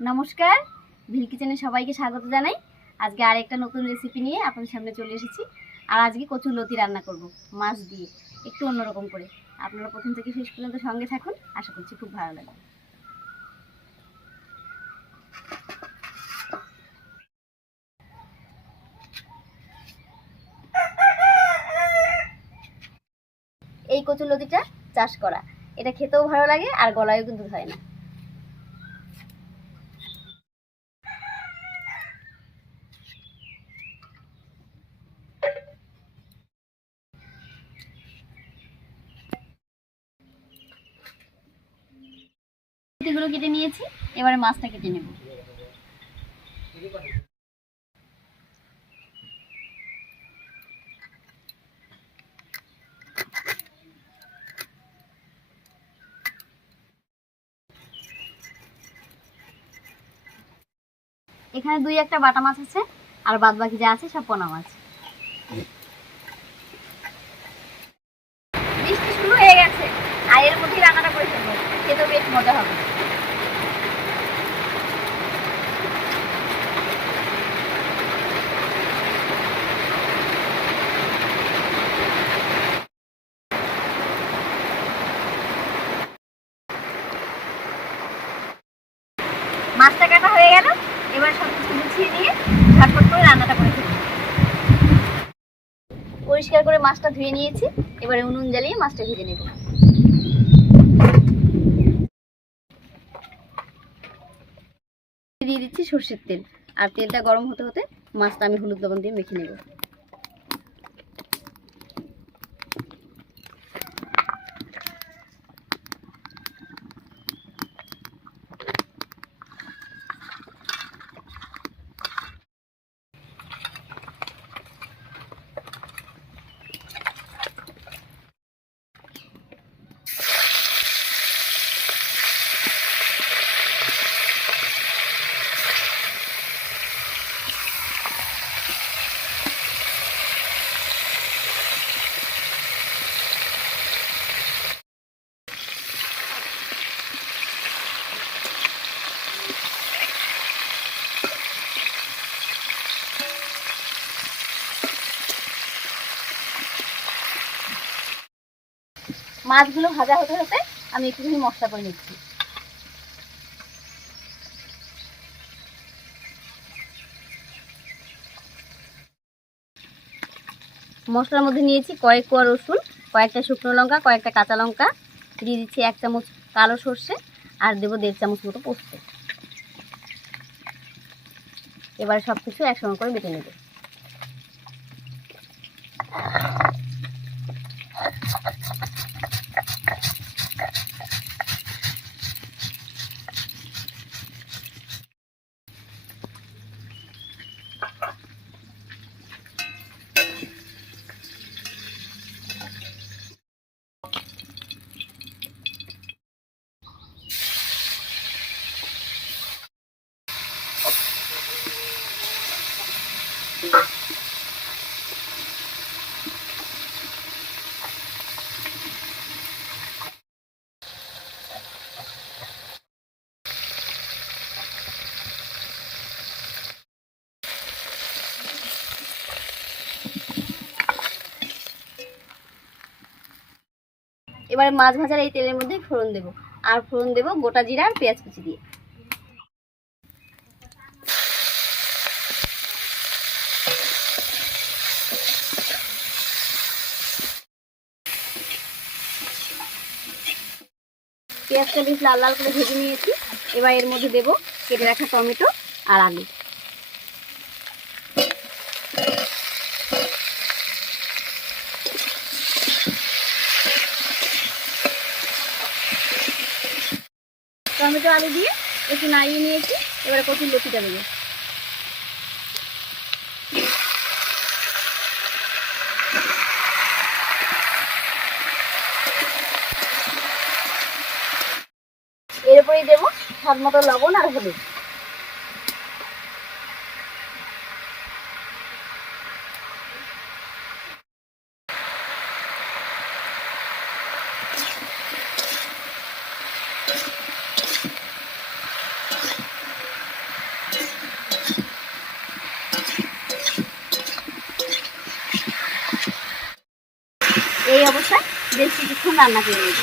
নমস্কার, ভিল কিচেনে সবাইকে স্বাগত জানাই। আজকে আরেকটা নতুন রেসিপি নিয়ে আপনাদের সামনে চলে এসেছি। আর আজকে কচুর লতি রান্না করব, মাছ দিয়ে, একটু অন্যরকম করে। আপনারা প্রথম থেকে শেষ পর্যন্ত সঙ্গে থাকুন, আশা করছি খুব ভালো লাগবে। এই কচুর লতিটা চাষ করা। এটা খেতেও ভালো লাগে আর গলায়ও কিন্তু ধরে না। গুলো কেটে নিয়েছি, এবারে মাছটা কেটে নেব। এখানে দুই একটা বাটা মাছ আছে, আর বাদ বাকি যা আছে সব পোনা মাছ। বৃষ্টি শুরু হয়ে গেছে, আর এর মধ্যেই রান্নাটা করে ফেলব, খেতেও বেশ মজা হবে। মাছটা কাটা হয়ে গেল। এবার সব কিছু গুছিয়ে নিয়ে ঝটপট করে রান্নাটা করে ফেলব পরিষ্কার করে মাছটা ধুয়ে নিয়েছি। এবারে উনুন জ্বালিয়ে মাছটা ভেজে নেব। দিয়ে দিচ্ছি সর্ষের তেল। আর তেলটা গরম হতে হতে মাছটা আমি হলুদ লবণ দিয়ে মেখে নেব। মাছগুলো ভাজা হতে হতে আমি একটুখানি মশলা করে নিচ্ছি। মশলার মধ্যে নিয়েছি কয়েক কোয়া রসুন, কয়েকটা শুকনো লঙ্কা, কয়েকটা কাঁচা লঙ্কা। দিয়ে দিচ্ছি এক চামচ কালো সর্ষে আর দেবো দেড় চামচ মতো পোস্ত। এবার সব কিছু একসঙ্গে করে বেটে নেবে। এবার মাছ ভাজার এই তেলের মধ্যে ফোড়ন দেবো। আর ফোড়ন দেবো গোটা জিরা আর পেঁয়াজ কুচি দিয়ে। পেঁয়াজটা বেশ লাল লাল করে ভেজে নিয়েছি। এবার এর মধ্যে দেবো কেটে রাখা টমেটো আর আলু। টমেটো আলু দিয়ে একটু নাড়িয়ে নিয়েছি, এবারে কচুর লতিটা দেবো। এরপরেই দেবো স্বাদ মতো লবণ আর হলুদ। রান্না করে নেব।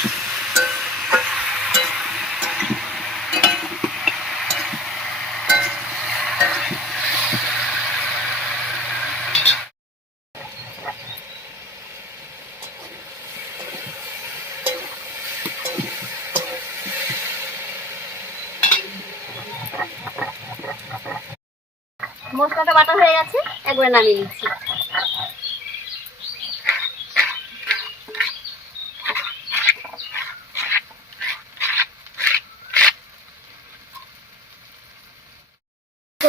মশলাটা বাটা হয়ে গেছে একবারে নামিয়ে নিচ্ছি।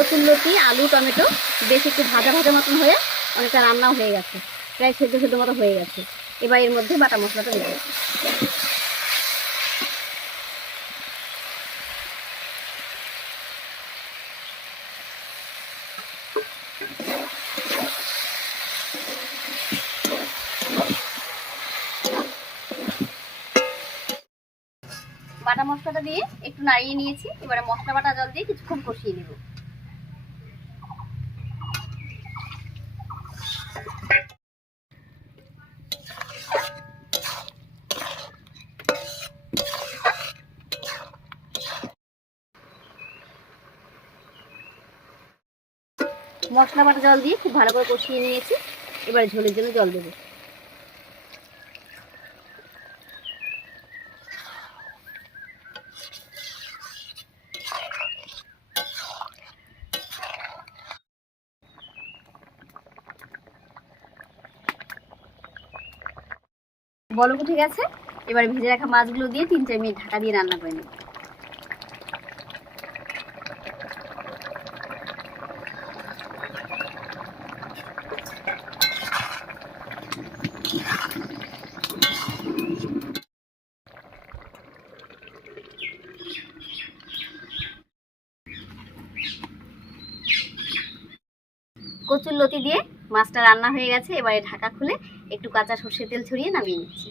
কচুরলতি আলু, টমেটো, বেশ একটু ভাজা ভাজা মতন হয়ে অনেকটা রান্নাও হয়ে গেছে। প্রায় সেদ্ধ সেদ্ধ মতো হয়ে গেছে। এবার এর মধ্যে বাটা মশলাটা দেবো বাটা মশলাটা দিয়ে একটু নাড়িয়ে নিয়েছি। এবারে মশলা বাটা জল দিয়ে কিছুক্ষণ কষিয়ে নেব। মশলা বাটা জল দিয়ে খুব ভালো করে কষিয়ে নিয়েছি। এবার ঝোলের জন্য জল দেবো। বলক উঠে গেছে এবার ভেজে রাখা মাছগুলো দিয়ে তিন চার মিনিট ঢাকা দিয়ে রান্না করে নেব কচুর লতি দিয়ে মাছটা রান্না হয়ে গেছে, এবারে ঢাকা খুলে একটু কাঁচা সর্ষের তেল ছড়িয়ে নামিয়ে নিচ্ছি।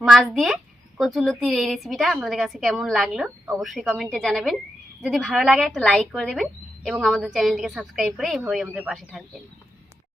মাছ দিয়ে কচুলতির এই রেসিপিটা আপনাদের কাছে কেমন লাগল, অবশ্যই কমেন্টে জানাবেন। যদি ভালো লাগে একটা লাইক করে দেবেন এবং আমাদের চ্যানেলটিকে সাবস্ক্রাইব করে এইভাবেই আমাদের পাশে থাকবেন।